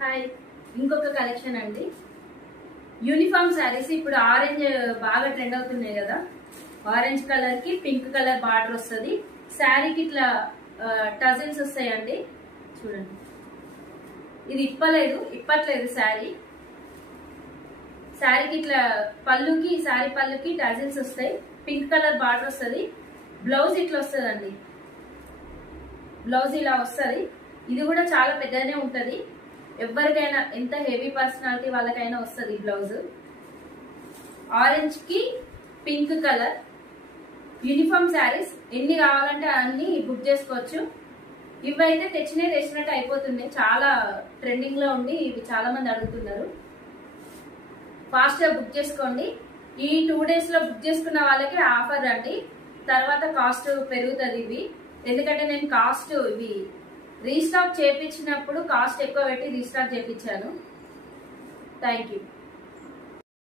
Hi, ఇంకొక collection అండి. Uniform saris ఇప్పుడు ఆరెంజ్ బాగా ట్రెండ్ అవుతున్నాయి కదా. ఆరెంజ్ కలర్ కి పింక్ కలర్ బార్డర్ వస్తుంది. శారీకి ఇట్లా టజిల్స్ వస్తాయండి. చూడండి, ఇది ఇప్పట్లేదు శారీకి ఇట్లా శారీ పళ్ళుకి టజిల్స్ వస్తాయి. పింక్ కలర్ బార్డర్ వస్తుంది. బ్లౌజ్ ఇట్లా వస్తుందండి. బ్లౌజ్ ఇలా వస్తుంది. ఇది కూడా చాలా పెద్దగానే ఉంటది. ఎవరికైనా ఎంత హెవీ పర్సనాలిటీ వాళ్ళకైనా వస్తుంది బ్లౌజ్. ఆరెంజ్ కి పింక్ కలర్ యూనిఫామ్ శారీస్ ఎన్ని కావాలంటే అన్ని బుక్ చేసుకోవచ్చు. ఇవైతే తెచ్చినట్టు అయిపోతున్నాయి. చాలా ట్రెండింగ్ లో ఉండి ఇవి చాలా మంది అడుగుతున్నారు. ఫాస్ట్ గా బుక్ చేసుకోండి. ఈ 2 days లో బుక్ చేసుకున్న వాళ్ళకి ఆఫర్ అండి. తర్వాత కాస్ట్ పెరుగుతుంది ఇవి. ఎందుకంటే నేను కాస్ట్ ఇవి రీస్టాక్ చేయించినప్పుడు కాస్ట్ ఎక్కువ పెట్టి రీస్టాక్ చేయించాను. Thank you.